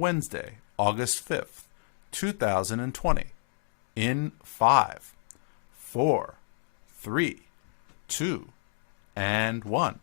Wednesday, August 5th, 2020. In 5, 4, 3, 2, and 1.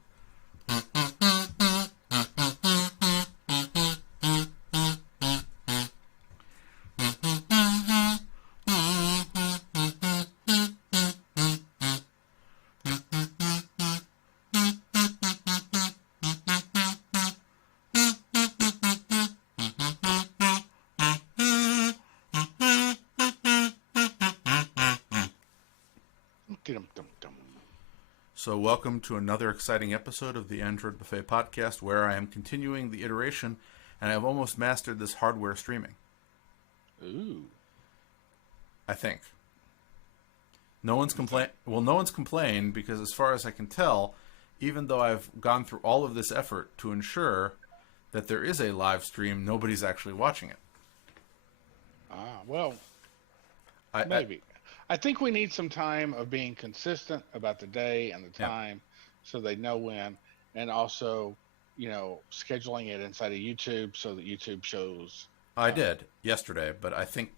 So welcome to another exciting episode of the Android Buffet podcast, where I am continuing the iteration, and I've almost mastered this hardware streaming. Ooh. I think. No one's complained because, as far as I can tell, even though I've gone through all of this effort to ensure that there is a live stream, nobody's actually watching it. Well, maybe. I think we need some time of being consistent about the day and the time, so they know when, and also, scheduling it inside of YouTube so that YouTube shows. I did yesterday, but I think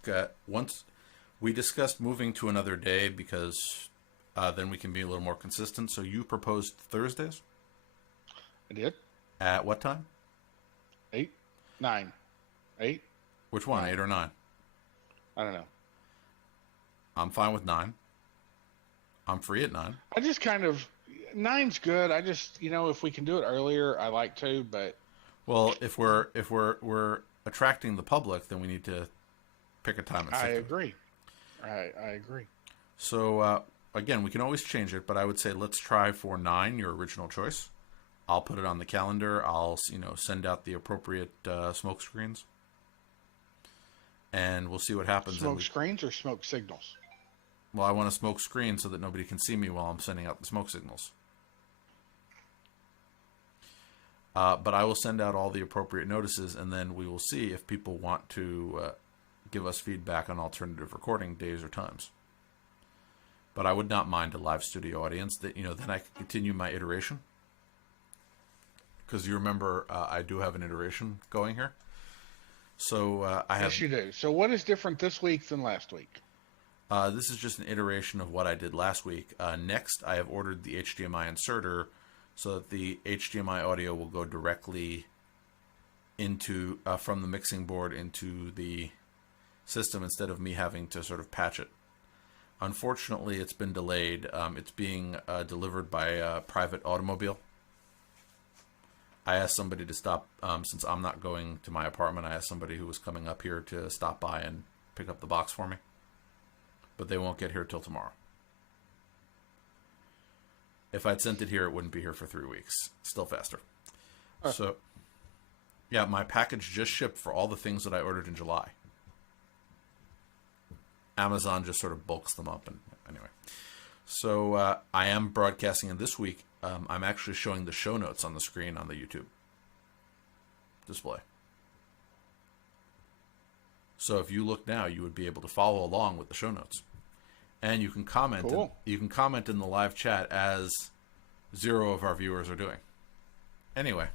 once we discussed moving to another day because then we can be a little more consistent. So you proposed Thursdays? I did. At what time? 8, 9, 8. Which one, 8 or 9? I don't know. I'm fine with 9. I'm free at 9. I just kind of 9's good. I just if we can do it earlier, I like to. But well, if we're attracting the public, then we need to pick a time. I agree. I agree. So again, we can always change it, but I would say let's try for 9, your original choice. I'll put it on the calendar. I'll send out the appropriate smoke screens, and we'll see what happens. Smoke screens or smoke signals? Well, I want a smoke screen so that nobody can see me while I'm sending out the smoke signals. But I will send out all the appropriate notices, and then we will see if people want to give us feedback on alternative recording days or times. But I would not mind a live studio audience. That then I can continue my iteration. Because you remember, I do have an iteration going here. So I have. Yes, you do. So what is different this week than last week? This is just an iteration of what I did last week. Next, I have ordered the HDMI inserter so that the HDMI audio will go directly into from the mixing board into the system instead of me having to sort of patch it. Unfortunately, it's been delayed. It's being delivered by a private automobile. I asked somebody to stop, since I'm not going to my apartment, I asked somebody who was coming up here to stop by and pick up the box for me. But they won't get here till tomorrow. If I'd sent it here, it wouldn't be here for 3 weeks. Still faster. So, yeah, my package just shipped for all the things that I ordered in July. Amazon just sort of bulks them up. And anyway. So, I am broadcasting, and this week, I'm actually showing the show notes on the screen on the YouTube display. So if you look now, you would be able to follow along with the show notes. And you can comment. Cool. You can comment in the live chat as 0 of our viewers are doing. Anyway,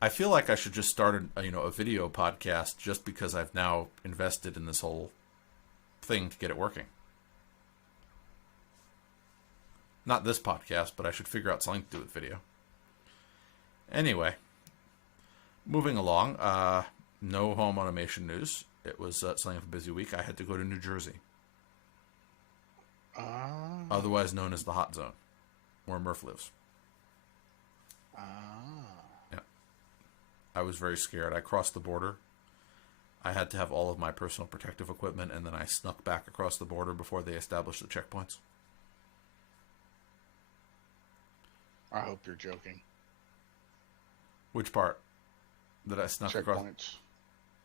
I feel like I should just start a video podcast just because I've now invested in this whole thing to get it working. Not this podcast, but I should figure out something to do with video. Anyway, moving along. No home automation news. It was something of a busy week. I had to go to New Jersey. Otherwise known as the hot zone, where Murph lives. Yeah. I was very scared. I crossed the border. I had to have all of my personal protective equipment, and then I snuck back across the border before they established the checkpoints. I hope you're joking. Which part? That I snuck across? Checkpoints.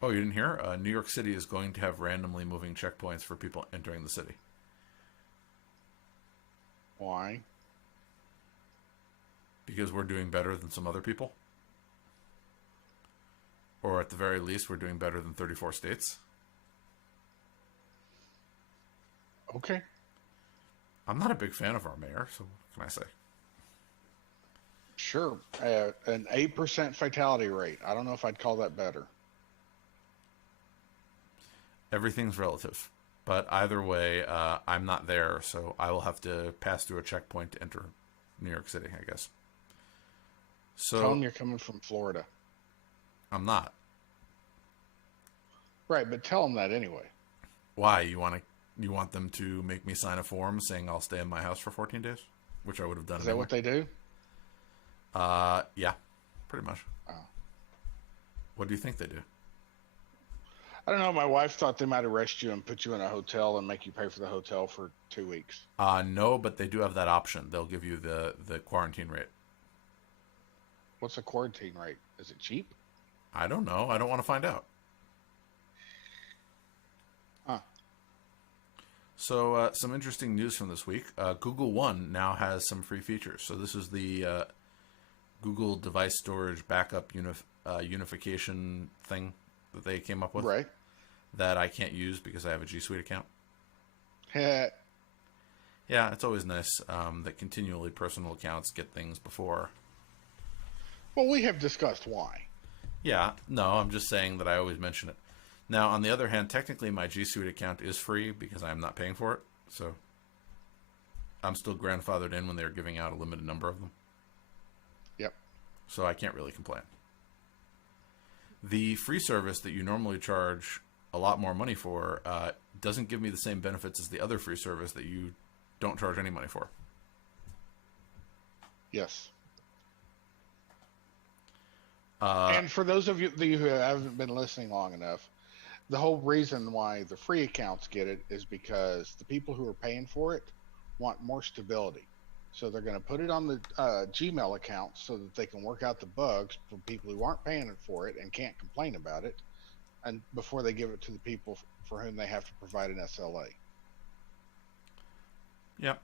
Oh, you didn't hear? New York City is going to have randomly moving checkpoints for people entering the city. Why? Because we're doing better than some other people. Or at the very least, we're doing better than 34 states. Okay. I'm not a big fan of our mayor, so what can I say? Sure. An 8% fatality rate. I don't know if I'd call that better. Everything's relative. But either way, I'm not there, so I will have to pass through a checkpoint to enter New York City, I guess. So Tell them you're coming from Florida. I'm not. Right, but tell them that anyway. Why? You want them to make me sign a form saying I'll stay in my house for 14 days? Which I would have done. Is that what they do? Yeah, pretty much. Oh. What do you think they do? I don't know. My wife thought they might arrest you and put you in a hotel and make you pay for the hotel for 2 weeks. No, but they do have that option. They'll give you the quarantine rate. What's the quarantine rate? Is it cheap? I don't know. I don't want to find out. Huh. So some interesting news from this week. Google One now has some free features. So this is the Google device storage backup unification thing that they came up with. Right. That I can't use because I have a G Suite account. Yeah. Yeah, it's always nice that continually personal accounts get things before. Well, we have discussed why. Yeah, no, I'm just saying that I always mention it. Now, on the other hand, technically my G Suite account is free because I'm not paying for it. So I'm still grandfathered in when they're giving out a limited number of them. Yep. So I can't really complain. The free service that you normally charge a lot more money for doesn't give me the same benefits as the other free service that you don't charge any money for. Yes. And for those of you who haven't been listening long enough, the whole reason why the free accounts get it is because the people who are paying for it want more stability. So they're going to put it on the Gmail account so that they can work out the bugs for people who aren't paying for it and can't complain about it, and before they give it to the people for whom they have to provide an SLA. Yep.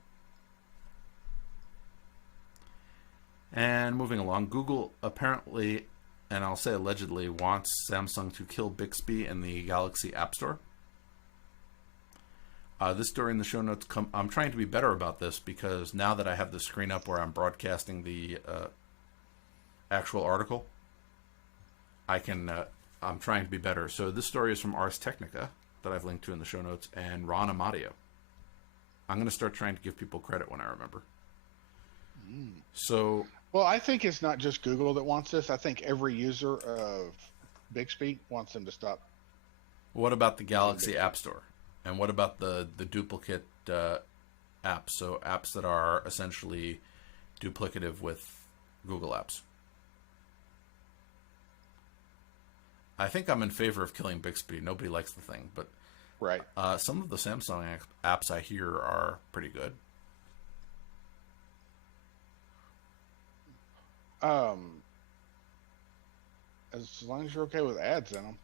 And moving along, Google apparently, and I'll say allegedly, wants Samsung to kill Bixby in the Galaxy App Store. This story in the show notes. I'm trying to be better about this because now that I have the screen up where I'm broadcasting the actual article, I'm trying to be better. So this story is from Ars Technica that I've linked to in the show notes, and Ron Amadio. I'm going to start trying to give people credit when I remember. So, well, I think it's not just Google that wants this. I think every user of Bixby wants them to stop. What about the Galaxy App Store? And what about the duplicate apps? So apps that are essentially duplicative with Google apps. I think I'm in favor of killing Bixby. Nobody likes the thing, but right. Some of the Samsung apps I hear are pretty good. As long as you're okay with ads in them.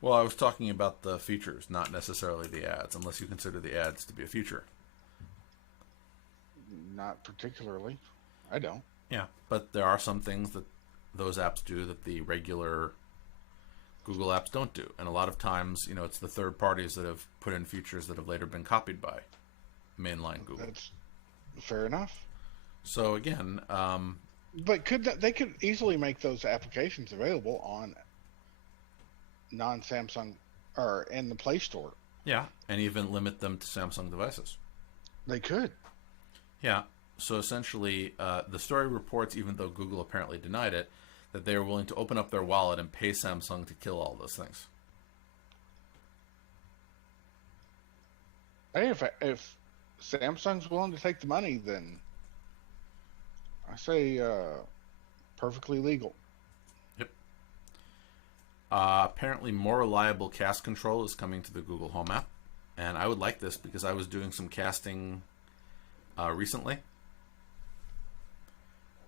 Well, I was talking about the features, not necessarily the ads, unless you consider the ads to be a feature. Not particularly. I don't. Yeah, but there are some things that those apps do that the regular Google apps don't do. And a lot of times, it's the third parties that have put in features that have later been copied by mainline Google. That's fair enough. So again... but they could easily make those applications available on non-Samsung or in the Play Store. Yeah, and even limit them to Samsung devices. They could. Yeah, so essentially the story reports, even though Google apparently denied it, that they are willing to open up their wallet and pay Samsung to kill all those things. Hey, if Samsung's willing to take the money, then I say perfectly legal. Yep. Apparently more reliable cast control is coming to the Google Home app. And I would like this because I was doing some casting recently.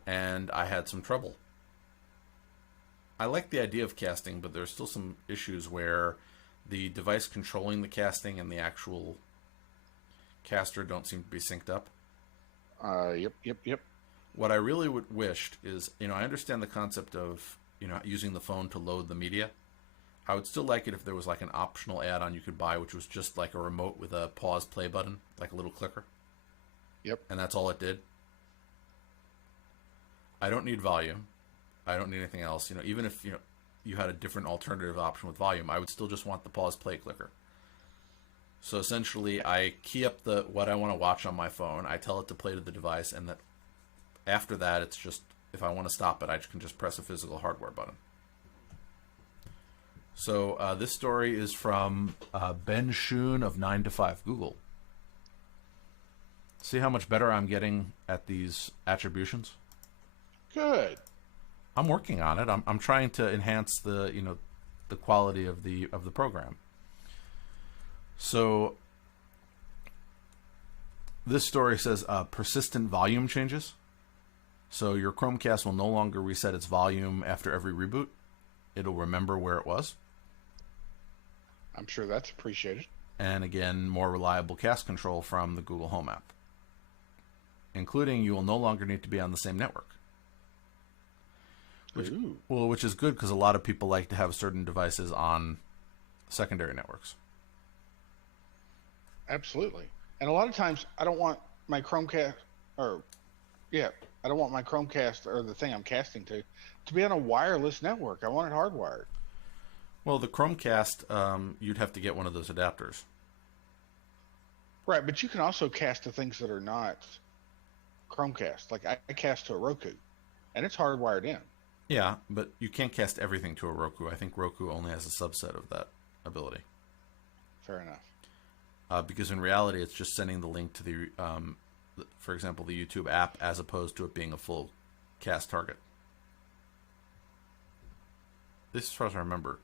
And I had some trouble. I like the idea of casting, but there's still some issues where the device controlling the casting and the actual caster don't seem to be synced up. Yep. What I really would wished is, I understand the concept of, using the phone to load the media. I would still like it if there was like an optional add-on you could buy, which was just like a remote with a pause play button, like a little clicker. Yep. And that's all it did. I don't need volume. I don't need anything else. Even if you had a different alternative option with volume, I would still just want the pause play clicker. So essentially, I key up what I want to watch on my phone. I tell it to play to the device, and that after that, it's just if I want to stop it, I can just press a physical hardware button. So this story is from Ben Schoon of 9 to 5 Google. See how much better I'm getting at these attributions? Good. I'm working on it. I'm trying to enhance the quality of the program. So this story says persistent volume changes. So your Chromecast will no longer reset its volume after every reboot. It'll remember where it was. I'm sure that's appreciated. And again, more reliable cast control from the Google Home app. Including you will no longer need to be on the same network. Which is good because a lot of people like to have certain devices on secondary networks. Absolutely. And a lot of times I don't want my Chromecast or the thing I'm casting to be on a wireless network. I want it hardwired. Well, the Chromecast, you'd have to get one of those adapters. Right, but you can also cast to things that are not Chromecast. Like I cast to a Roku, and it's hardwired in. Yeah, but you can't cast everything to a Roku. I think Roku only has a subset of that ability. Fair enough. Because in reality, it's just sending the link to the, for example, the YouTube app, as opposed to it being a full cast target. This, as far as I remember,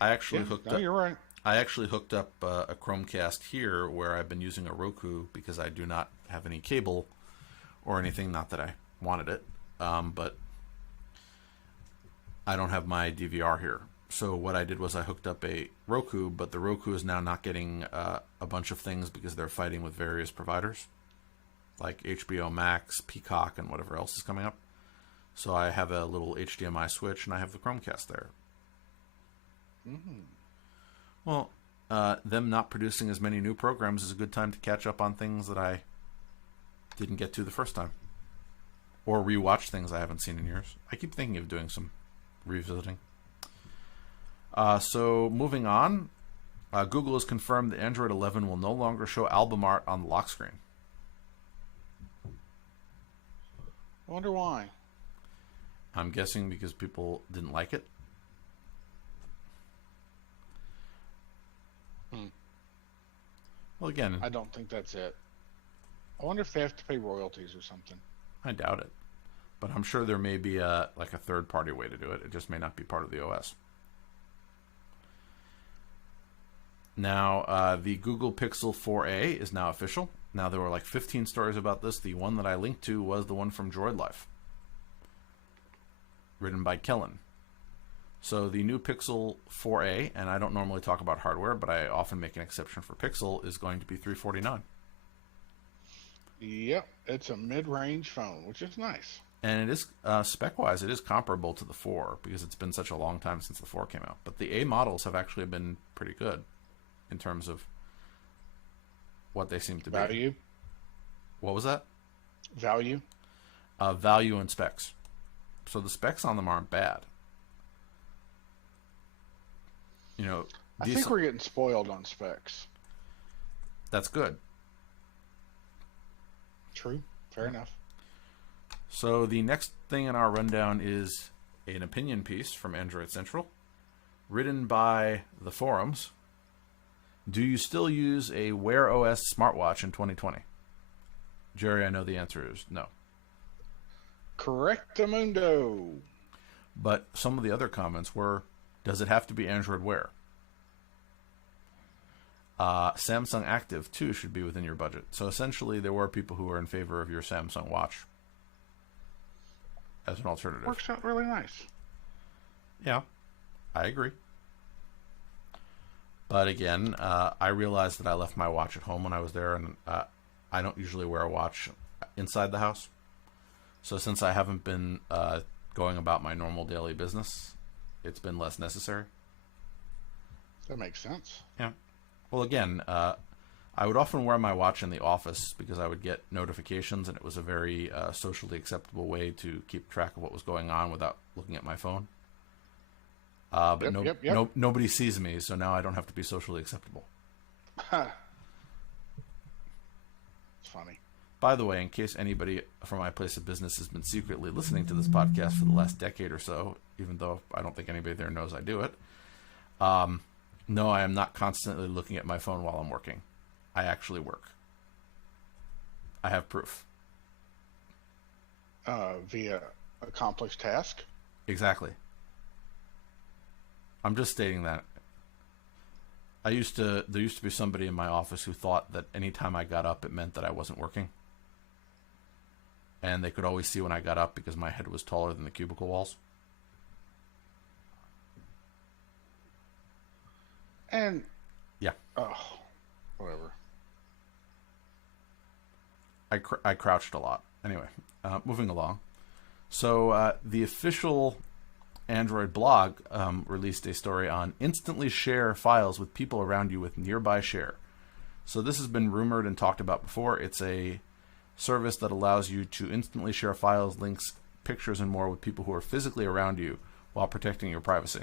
I actually hooked up. You're right. I actually hooked up a Chromecast here, where I've been using a Roku because I do not have any cable or anything. Not that I wanted it, but I don't have my DVR here. So what I did was I hooked up a Roku, but the Roku is now not getting a bunch of things because they're fighting with various providers, like HBO Max, Peacock, and whatever else is coming up. So I have a little HDMI switch, and I have the Chromecast there. Mm-hmm. Well, them not producing as many new programs is a good time to catch up on things that I didn't get to the first time. Or rewatch things I haven't seen in years. I keep thinking of doing some revisiting. So moving on, Google has confirmed that Android 11 will no longer show album art on the lock screen. I wonder why. I'm guessing because people didn't like it. Well, again, I don't think that's it. I wonder if they have to pay royalties or something. I doubt it. But I'm sure there may be a third-party way to do it. It just may not be part of the OS. Now, the Google Pixel 4a is now official. Now, there were like 15 stories about this. The one that I linked to was the one from Droid Life, written by Kellen. So the new Pixel 4a, and I don't normally talk about hardware, but I often make an exception for Pixel, is going to be $349. Yep, it's a mid-range phone, which is nice. And it is, spec-wise, it is comparable to the 4, because it's been such a long time since the 4 came out. But the A models have actually been pretty good in terms of what they seem to be. Value? What was that? Value? Value and specs. So the specs on them aren't bad. I think we're getting spoiled on specs. That's good. True. Fair enough. So the next thing in our rundown is an opinion piece from Android Central, written by the forums. Do you still use a Wear OS smartwatch in 2020? Jerry, I know the answer is no. Correctamundo. But some of the other comments were, does it have to be Android Wear? Samsung Active, too, should be within your budget. So essentially, there were people who were in favor of your Samsung Watch as an alternative. Works out really nice. Yeah, I agree. But again, I realized that I left my watch at home when I was there, and I don't usually wear a watch inside the house. So since I haven't been going about my normal daily business, it's been less necessary. That makes sense. Yeah. Well, again, I would often wear my watch in the office because I would get notifications, and it was a very socially acceptable way to keep track of what was going on without looking at my phone. But nobody sees me, so now I don't have to be socially acceptable. It's funny. By the way, in case anybody from my place of business has been secretly listening to this podcast for the last decade or so, even though I don't think anybody there knows I do it, no, I am not constantly looking at my phone while I'm working. I actually work. I have proof. Via accomplished task? Exactly. I'm just stating that. There used to be somebody in my office who thought that anytime I got up, it meant that I wasn't working. And they could always see when I got up because my head was taller than the cubicle walls. And yeah. Oh, whatever. I crouched a lot. Anyway, moving along. So the official Android blog released a story on instantly share files with people around you with Nearby Share. So this has been rumored and talked about before. It's a service that allows you to instantly share files, links, pictures, and more with people who are physically around you while protecting your privacy.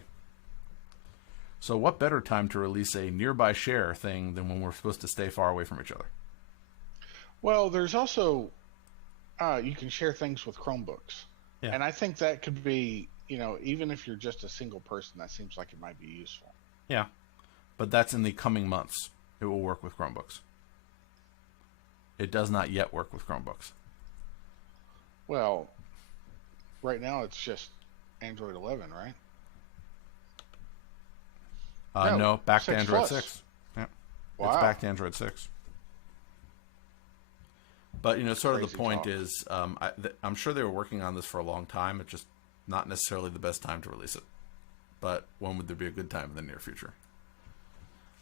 So what better time to release a Nearby Share thing than when we're supposed to stay far away from each other? Well, there's also, you can share things with Chromebooks. Yeah. And I think that could be, even if you're just a single person, that seems like it might be useful. Yeah. But that's in the coming months. It will work with Chromebooks. It does not yet work with Chromebooks. Well, right now it's just Android 11, right? No, back to Android 6. Yeah. Wow. It's back to Android 6. But, sort of the point is, I'm sure they were working on this for a long time. It's just not necessarily the best time to release it. But when would there be a good time in the near future?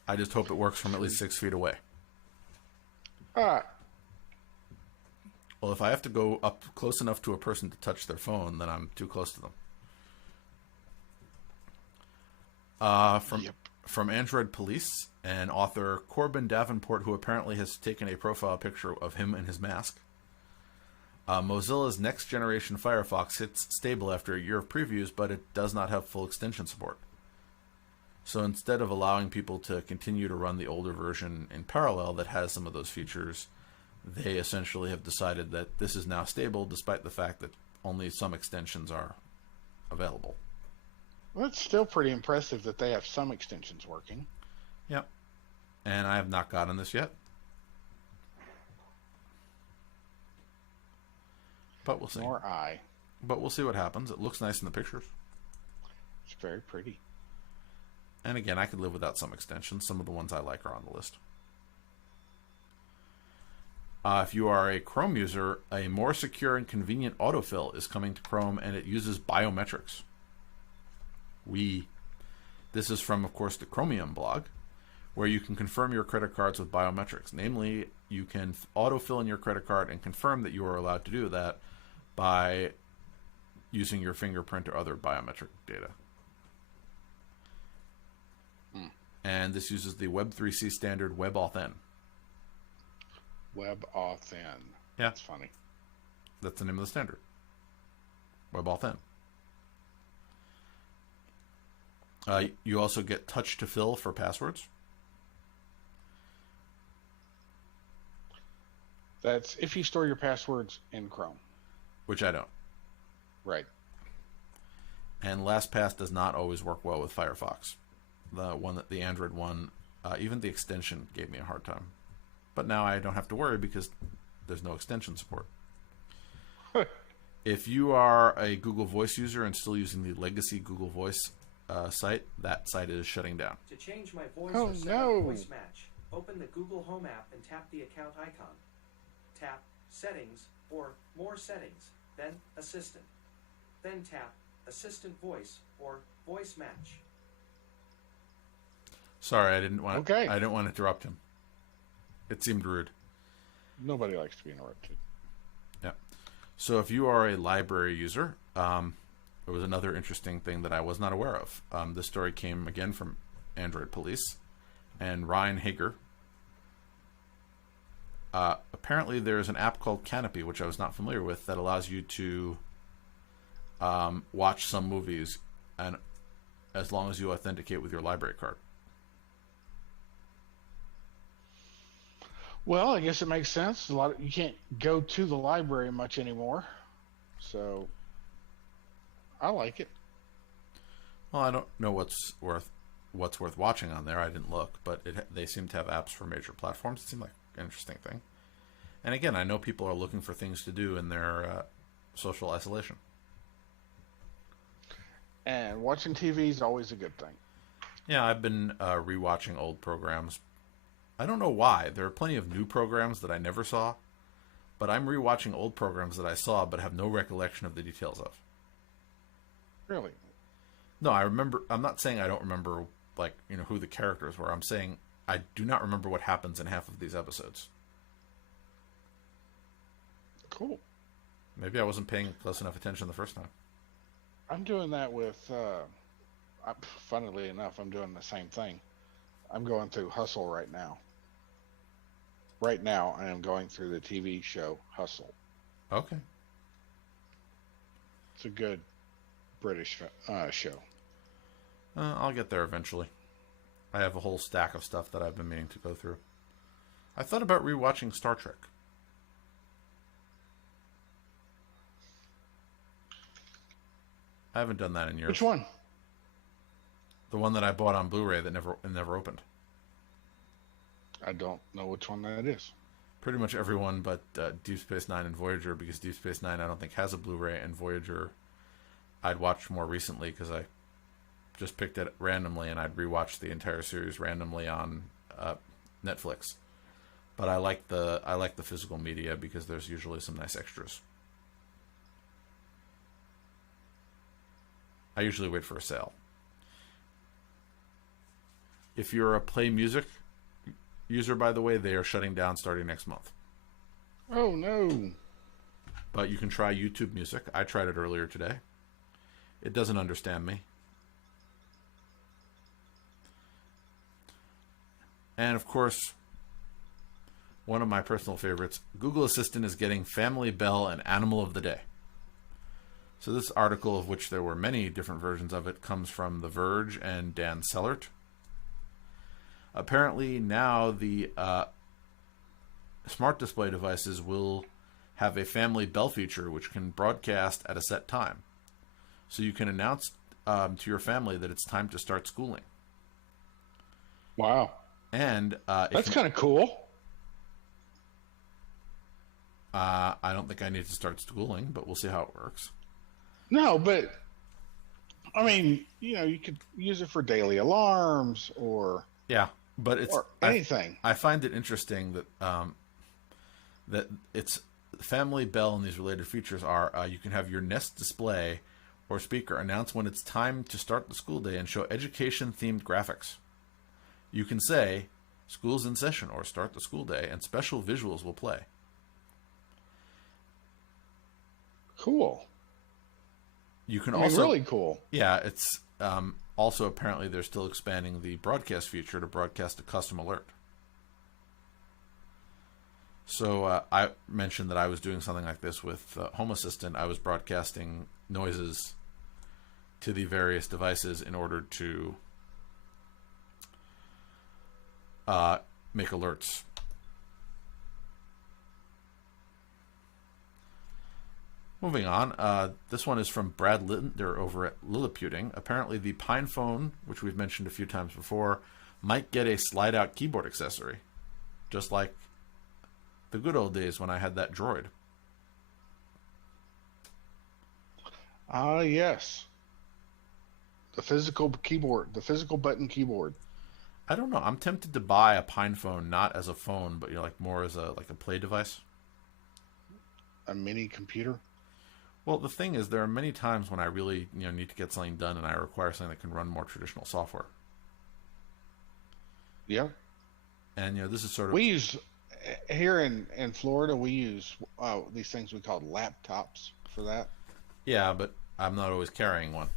I just hope it works from at least 6 feet away. Well, if I have to go up close enough to a person to touch their phone, then I'm too close to them. From Android Police, and author Corbin Davenport, who apparently has taken a profile picture of him and his mask. Mozilla's next generation Firefox hits stable after a year of previews, but it does not have full extension support. So instead of allowing people to continue to run the older version in parallel that has some of those features, they essentially have decided that this is now stable despite the fact that only some extensions are available. Well, it's still pretty impressive that they have some extensions working. Yep. And I have not gotten this yet. But we'll see. Nor I. But we'll see what happens. It looks nice in the pictures. It's very pretty. And again, I could live without some extensions. Some of the ones I like are on the list. If you are a Chrome user, a more secure and convenient autofill is coming to Chrome, and it uses biometrics. This is from, of course, the Chromium blog, where you can confirm your credit cards with biometrics. Namely, you can autofill in your credit card and confirm that you are allowed to do that by using your fingerprint or other biometric data. And this uses the Web3C standard WebAuthn. WebAuthn. Yeah. That's funny. That's the name of the standard. WebAuthn. You also get touch to fill for passwords. That's if you store your passwords in Chrome. Which I don't. Right. And LastPass does not always work well with Firefox. The Android one, even the extension gave me a hard time. But now I don't have to worry because there's no extension support. If you are a Google Voice user and still using the legacy Google Voice site, that site is shutting down. To change my voice or set up voice match, open the Google Home app and tap the account icon. Tap Settings or More Settings, then Assistant. Then tap Assistant Voice or Voice Match. Sorry, I didn't want to interrupt him. It seemed rude. Nobody likes to be interrupted. Yeah. So if you are a library user, it was another interesting thing that I was not aware of. This story came again from Android Police, and Ryan Hager apparently there's an app called Canopy, which I was not familiar with, that allows you to watch some movies, and as long as you authenticate with your library card. Well, I guess it makes sense. You can't go to the library much anymore, so I like it. Well, I don't know what's worth watching on there. I didn't look, but they seem to have apps for major platforms. It seemed like an interesting thing. And again, I know people are looking for things to do in their social isolation. And watching TV is always a good thing. Yeah, I've been rewatching old programs. I don't know why. There are plenty of new programs that I never saw, but I'm rewatching old programs that I saw but have no recollection of the details of. Really? No, I remember. I'm not saying I don't remember, who the characters were. I'm saying I do not remember what happens in half of these episodes. Cool. Maybe I wasn't paying close enough attention the first time. I'm doing that with, funnily enough, I'm doing the same thing. I'm going through Hustle right now. Right now, I am going through the TV show Hustle. Okay. It's a good British show. I'll get there eventually. I have a whole stack of stuff that I've been meaning to go through. I thought about rewatching Star Trek. I haven't done that in years. Which one? The one that I bought on Blu-ray that never opened. I don't know which one that is. Pretty much everyone but Deep Space Nine and Voyager, because Deep Space Nine I don't think has a Blu-ray, and Voyager I'd watched more recently because I just picked it randomly, and I'd rewatched the entire series randomly on Netflix. But I like the physical media because there's usually some nice extras. I usually wait for a sale. If you're a Play Music user, by the way, they are shutting down starting next month. Oh, no. But you can try YouTube Music. I tried it earlier today. It doesn't understand me. And, of course, one of my personal favorites, Google Assistant is getting Family Bell and Animal of the Day. So this article, of which there were many different versions of it, comes from The Verge and Dan Sellert. Apparently now the smart display devices will have a Family Bell feature which can broadcast at a set time. So you can announce to your family that it's time to start schooling. Wow. And that's kind of cool. I don't think I need to start schooling, but we'll see how it works. No, but I mean, you could use it for daily alarms or but it's or anything. I find it interesting that that it's Family Bell and these related features are you can have your Nest display or speaker announce when it's time to start the school day and show education-themed graphics. You can say, "School's in session" or "Start the school day," and special visuals will play. Cool. You can also really cool. Yeah, it's also apparently they're still expanding the broadcast feature to broadcast a custom alert. So I mentioned that I was doing something like this with Home Assistant. I was broadcasting noises to the various devices in order to make alerts. Moving on, this one is from Brad Linder over at Liliputing. Apparently the PinePhone, which we've mentioned a few times before, might get a slide-out keyboard accessory, just like the good old days when I had that Droid. Yes. The physical keyboard, the physical button keyboard. I don't know. I'm tempted to buy a PinePhone, not as a phone, but more as a play device. A mini computer. Well, the thing is, there are many times when I really need to get something done, and I require something that can run more traditional software. Yeah. And this is sort of we use here in Florida. We use these things we call laptops for that. Yeah, but I'm not always carrying one.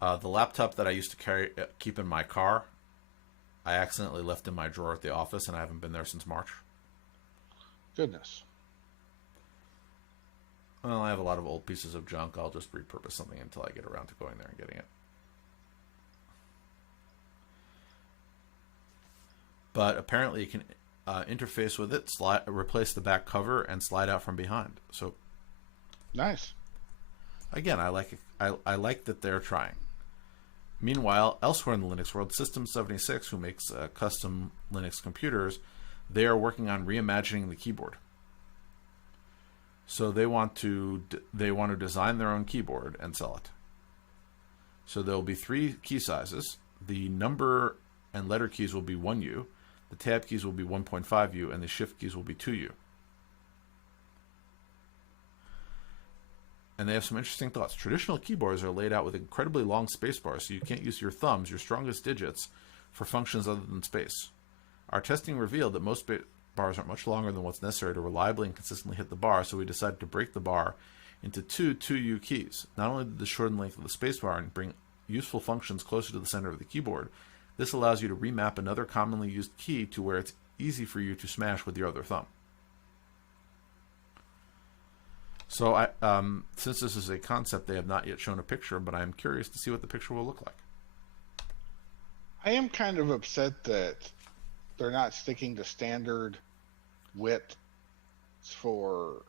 The laptop that I used to keep in my car, I accidentally left in my drawer at the office, and I haven't been there since March. Goodness. Well, I have a lot of old pieces of junk. I'll just repurpose something until I get around to going there and getting it. But apparently you can interface with it, replace the back cover, and slide out from behind. So nice. Again, I like that they're trying. Meanwhile, elsewhere in the Linux world, System76, who makes custom Linux computers, they are working on reimagining the keyboard. So they want to design their own keyboard and sell it. So there will be 3 key sizes. The number and letter keys will be 1U. The tab keys will be 1.5U, and the shift keys will be 2U. And they have some interesting thoughts. Traditional keyboards are laid out with incredibly long spacebars, so you can't use your thumbs, your strongest digits, for functions other than space. Our testing revealed that most bars are much longer than what's necessary to reliably and consistently hit the bar, so we decided to break the bar into 2U keys. Not only did this shorten the length of the spacebar and bring useful functions closer to the center of the keyboard, this allows you to remap another commonly used key to where it's easy for you to smash with your other thumb. So, since this is a concept, they have not yet shown a picture, but I'm curious to see what the picture will look like. I am kind of upset that they're not sticking to standard width for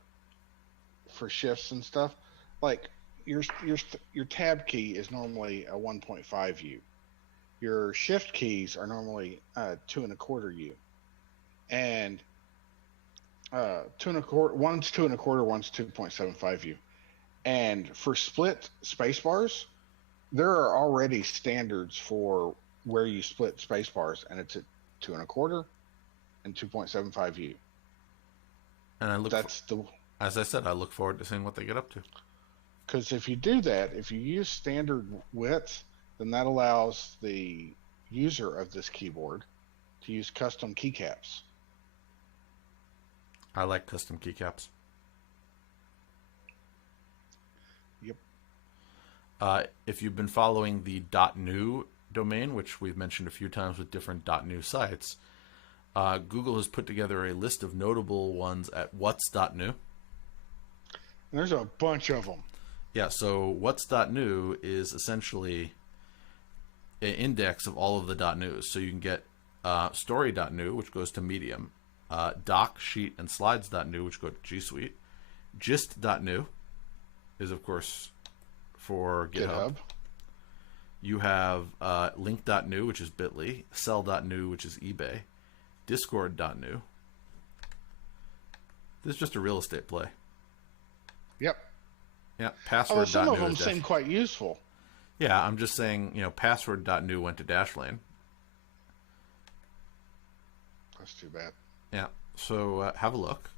shifts and stuff. Like your tab key is normally a 1.5U. Your shift keys are normally 2.25U, and 2.25, one's 2.25, one's 2.75U. And for split space bars, there are already standards for where you split space bars, and it's at 2.25 and 2.75U. And as I said, I look forward to seeing what they get up to. Because if you do that, if you use standard width, then that allows the user of this keyboard to use custom keycaps. I like custom keycaps. Yep. If you've been following the .new domain, which we've mentioned a few times with different .new sites, Google has put together a list of notable ones at what's.new. And there's a bunch of them. Yeah, so what's.new is essentially an index of all of the .news. So you can get story.new, which goes to Medium, doc, sheet, and slides.new, which go to G Suite. Gist.new is, of course, for GitHub. You have link.new, which is Bitly, sell.new, which is eBay, discord.new. This is just a real estate play. Yep. Yeah, password.new. Some of them seem quite useful. Yeah, I'm just saying, password.new went to Dashlane. That's too bad. Yeah, so have a look.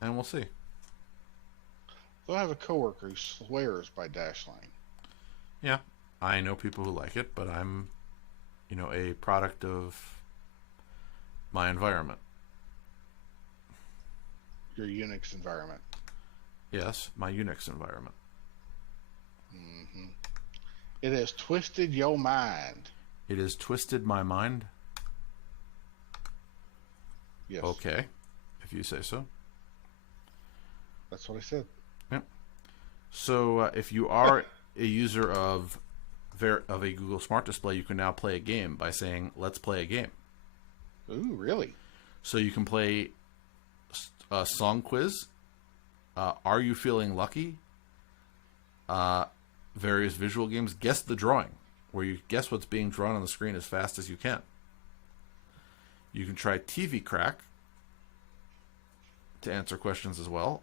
And we'll see. They'll have a coworker who swears by Dashlane. Yeah, I know people who like it, but I'm, a product of my environment. Your Unix environment. Yes, my Unix environment. Mm-hmm. It has twisted your mind. It has twisted my mind? Yes. Okay, if you say so. That's what I said. Yep. So if you are a user of a Google Smart Display, you can now play a game by saying, let's play a game. Ooh, really? So you can play a song quiz, Are You Feeling Lucky? Various visual games, Guess the Drawing, where you guess what's being drawn on the screen as fast as you can. You can try TV Crack to answer questions as well.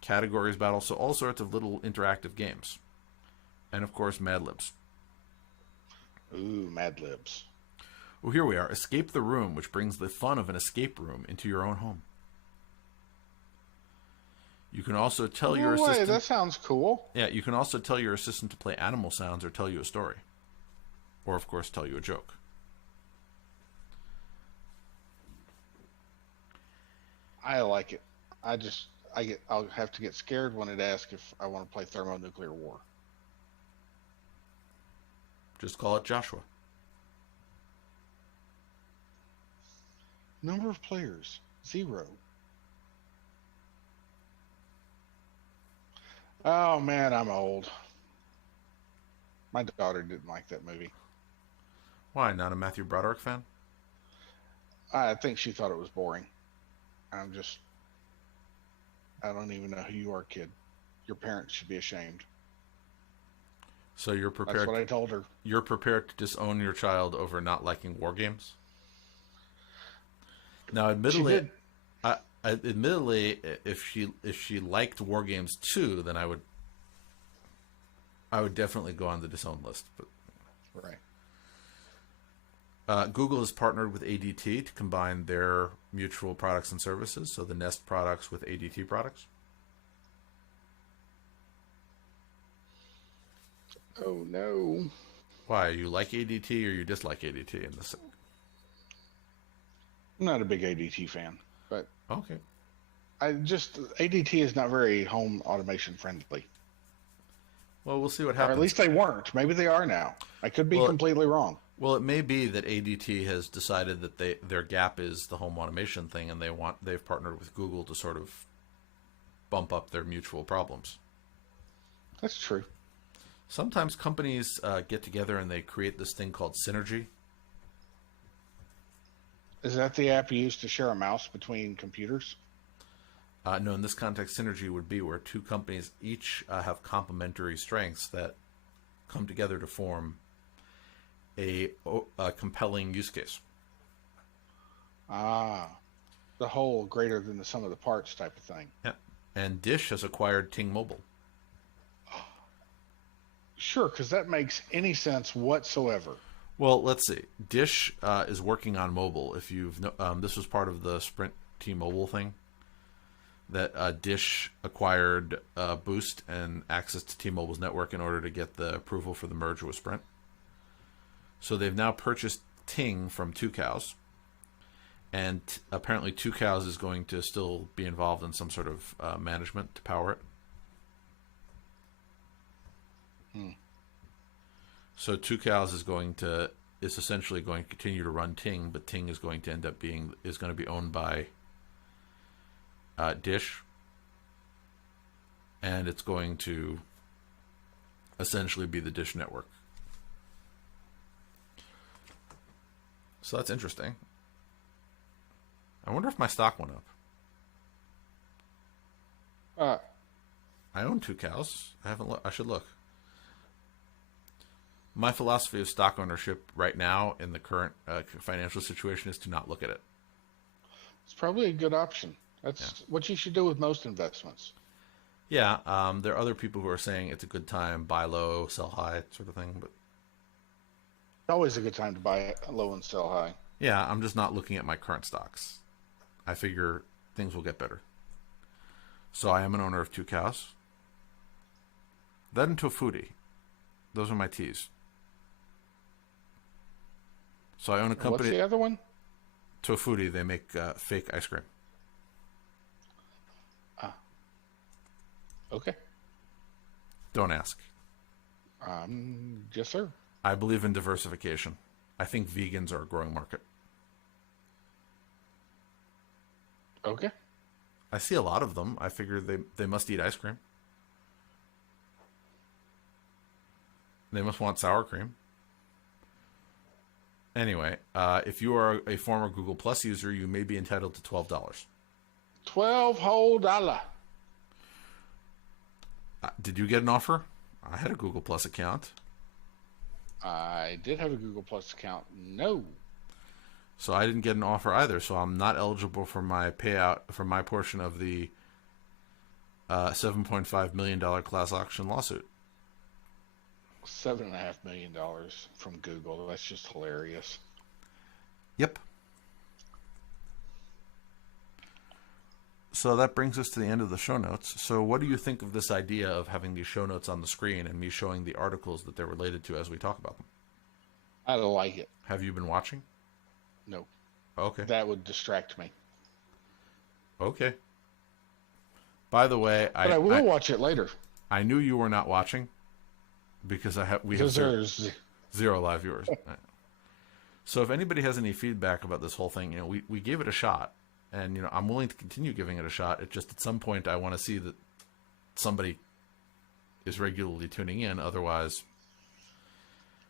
Categories battle, so all sorts of little interactive games. And of course, Mad Libs. Ooh, Mad Libs. Well, here we are. Escape the Room, which brings the fun of an escape room into your own home. You can also tell your assistant... that sounds cool. Yeah, you can also tell your assistant to play animal sounds or tell you a story. Or, of course, tell you a joke. I like it. I'll have to get scared when it asks if I want to play Thermonuclear War. Just call it Joshua. Number of players, 0. Oh man, I'm old. My daughter didn't like that movie. Why? Not a Matthew Broderick fan? I think she thought it was boring. I don't even know who you are, kid. Your parents should be ashamed. So you're prepared. That's what I told her. You're prepared to disown your child over not liking war games? Now, admittedly, if she liked war games too, then I would definitely go on the disown list. But right. Google has partnered with ADT to combine their mutual products and services, so the Nest products with ADT products. Oh no! Why? You like ADT or you dislike ADT in this? I'm not a big ADT fan, but Okay. ADT is not very home automation friendly. Well, we'll see what Or happens. at least they weren't. Maybe they are now. I could be completely wrong. Well, it may be that ADT has decided that their gap is the home automation thing, and they've partnered with Google to sort of bump up their mutual problems. That's true. Sometimes companies get together and they create this thing called synergy. Is that the app you use to share a mouse between computers? No, in this context, synergy would be where two companies each have complementary strengths that come together to form a compelling use case. Ah, the whole greater than the sum of the parts type of thing. Yeah. And Dish has acquired Ting Mobile. Sure, because that makes any sense whatsoever. Well, let's see. Dish is working on mobile. If this was part of the Sprint T-Mobile thing, that Dish acquired Boost and access to T-Mobile's network in order to get the approval for the merger with Sprint. So they've now purchased Ting from Tucows, and apparently Tucows is going to still be involved in some sort of management to power it. So Tucows is essentially going to continue to run Ting, but Ting is going to be owned by Dish, and it's going to essentially be the Dish network. So that's interesting. I wonder if my stock went up. I own Tucows. I haven't. I should look. My philosophy of stock ownership right now in the current financial situation is to not look at it. It's probably a good option. That's what you should do with most investments. Yeah, there are other people who are saying it's a good time, buy low, sell high, sort of thing. But it's always a good time to buy low and sell high. Yeah, I'm just not looking at my current stocks. I figure things will get better. So I am an owner of Tucows. That and Tofuti. Those are my T's. So I own a company. What's the other one? Tofuti. They make fake ice cream. Okay. Don't ask. Yes, sir. I believe in diversification. I think vegans are a growing market. Okay. I see a lot of them. I figure they must eat ice cream. They must want sour cream. Anyway, if you are a former Google Plus user, you may be entitled to $12. $12 whole. Did you get an offer? I had a Google Plus account. I did have a Google Plus account. No. So I didn't get an offer either. So I'm not eligible for my payout for my portion of the $7.5 million class action lawsuit. $7.5 million from Google. That's just hilarious. Yep. So that brings us to the end of the show notes. So what do you think of this idea of having these show notes on the screen and me showing the articles that they're related to as we talk about them? I like it. Have you been watching? No. Okay. That would distract me. Okay. By the way, but I will watch it later. I knew you were not watching because we have zero live viewers. So if anybody has any feedback about this whole thing, we gave it a shot, and I'm willing to continue giving it a shot. It just at some point I want to see that somebody is regularly tuning in. Otherwise,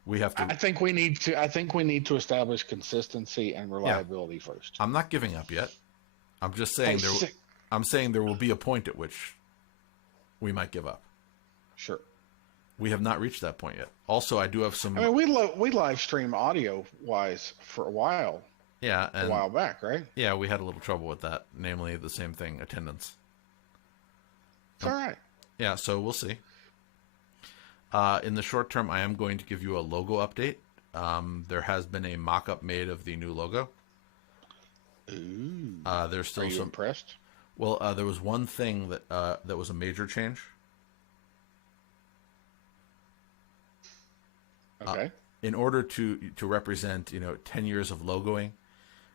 we have to. I think we need to establish consistency and reliability first. I'm not giving up yet. I'm just saying I'm saying there will be a point at which we might give up. Sure. We have not reached that point yet. Also, I do have some. I mean, we live stream audio wise for a while. Yeah, a while back, right? Yeah, we had a little trouble with that. Namely, the same thing, attendance. It's all right. Yeah, so we'll see. In the short term, I am going to give you a logo update. There has been a mock-up made of the new logo. Ooh. There's still Are you some. impressed? Well, there was one thing that was a major change. Okay. In order to represent 10 years of logoing,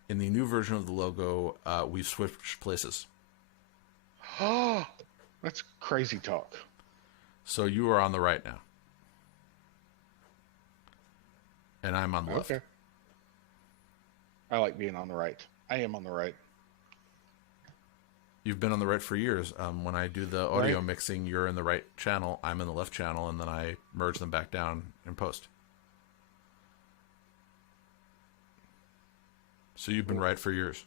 in the new version of the logo, we've switched places. Oh, that's crazy talk. So you are on the right now, and I'm on the left. Okay. I like being on the right. I am on the right. You've been on the right for years. When I do the audio mixing, you're in the right channel, I'm in the left channel, and then I merge them back down in post. So you've been right for years.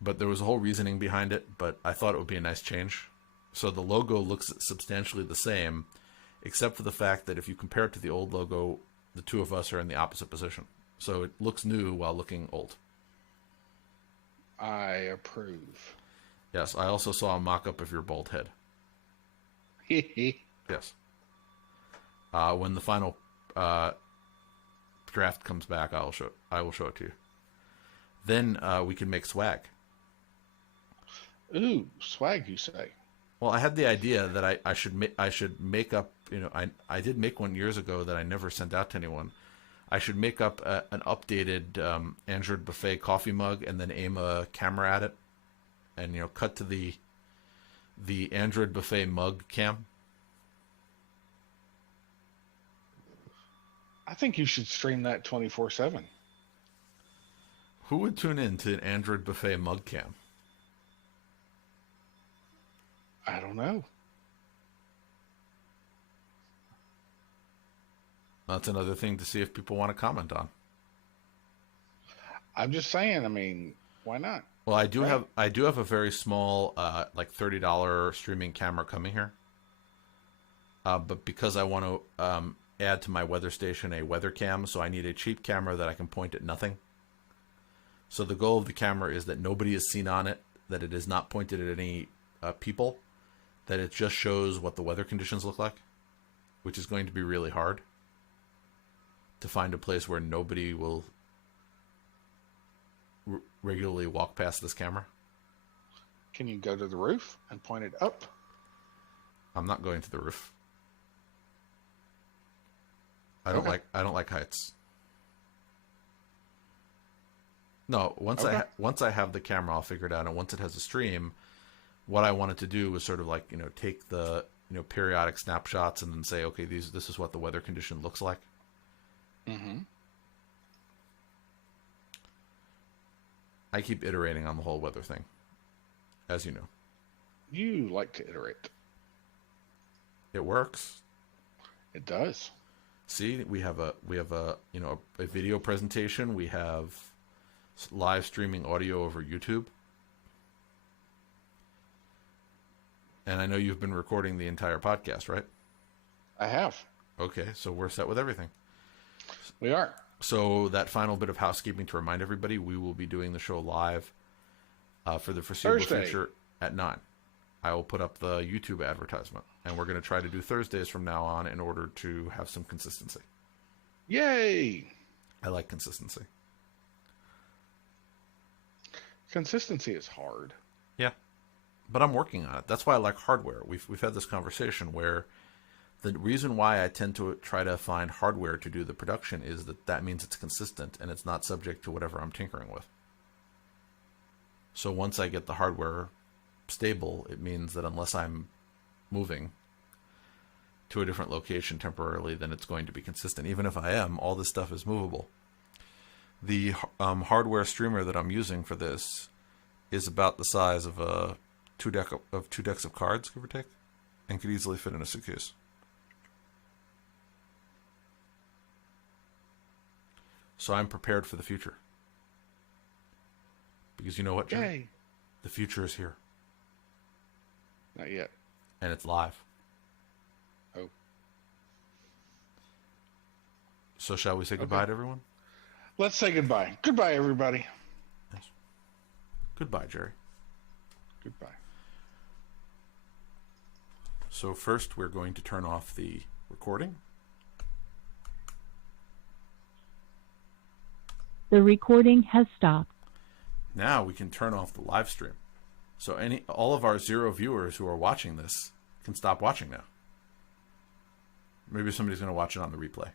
But there was a whole reasoning behind it, but I thought it would be a nice change. So the logo looks substantially the same, except for the fact that if you compare it to the old logo, the two of us are in the opposite position. So it looks new while looking old. I approve. Yes, I also saw a mock-up of your bald head. Yes. When the final draft comes back, I will show it to you. Then we can make swag. Ooh, swag, you say? Well, I had the idea that I should make up. I did make one years ago that I never sent out to anyone. I should make up an updated Android Buffet coffee mug and then aim a camera at it, and cut to the Android Buffet mug cam. I think you should stream that 24/7. Who would tune in to an Android Buffet mug cam? I don't know. That's another thing to see if people want to comment on. I'm just saying. I mean, why not? Well, I do have a very small, like $30 streaming camera coming here. But because I want to add to my weather station a weather cam, so I need a cheap camera that I can point at nothing. So the goal of the camera is that nobody is seen on it, that it is not pointed at any people, that it just shows what the weather conditions look like, which is going to be really hard to find a place where nobody will regularly walk past this camera. Can you go to the roof and point it up? I'm not going to the roof. I don't like heights. No, once I have the camera all figured out, and once it has a stream, what I wanted to do was sort of like take the periodic snapshots and then say, okay, this is what the weather condition looks like. Mm-hmm. I keep iterating on the whole weather thing, as you know. You like to iterate. It works. It does. See, we have a video presentation. We have live streaming audio over YouTube. And I know you've been recording the entire podcast, right? I have. Okay, so we're set with everything. We are. So that final bit of housekeeping to remind everybody, we will be doing the show live for the foreseeable future at 9. I will put up the YouTube advertisement, and we're going to try to do Thursdays from now on in order to have some consistency. Yay! I like consistency. Consistency is hard. Yeah, but I'm working on it. That's why I like hardware. We've had this conversation where the reason why I tend to try to find hardware to do the production is that means it's consistent and it's not subject to whatever I'm tinkering with. So once I get the hardware stable, it means that unless I'm moving to a different location temporarily, then it's going to be consistent. Even if I am, all this stuff is movable. The hardware streamer that I'm using for this is about the size of two decks of cards, give or take, and could easily fit in a suitcase. So I'm prepared for the future. Because you know what, Jerry? Yay. The future is here. Not yet. And it's live. Oh. So shall we say goodbye to everyone? Let's say goodbye. Goodbye, everybody. Yes. Goodbye, Jerry. Goodbye. So first we're going to turn off the recording. The recording has stopped. Now we can turn off the live stream. So all of our 0 viewers who are watching this can stop watching now. Maybe somebody's going to watch it on the replay.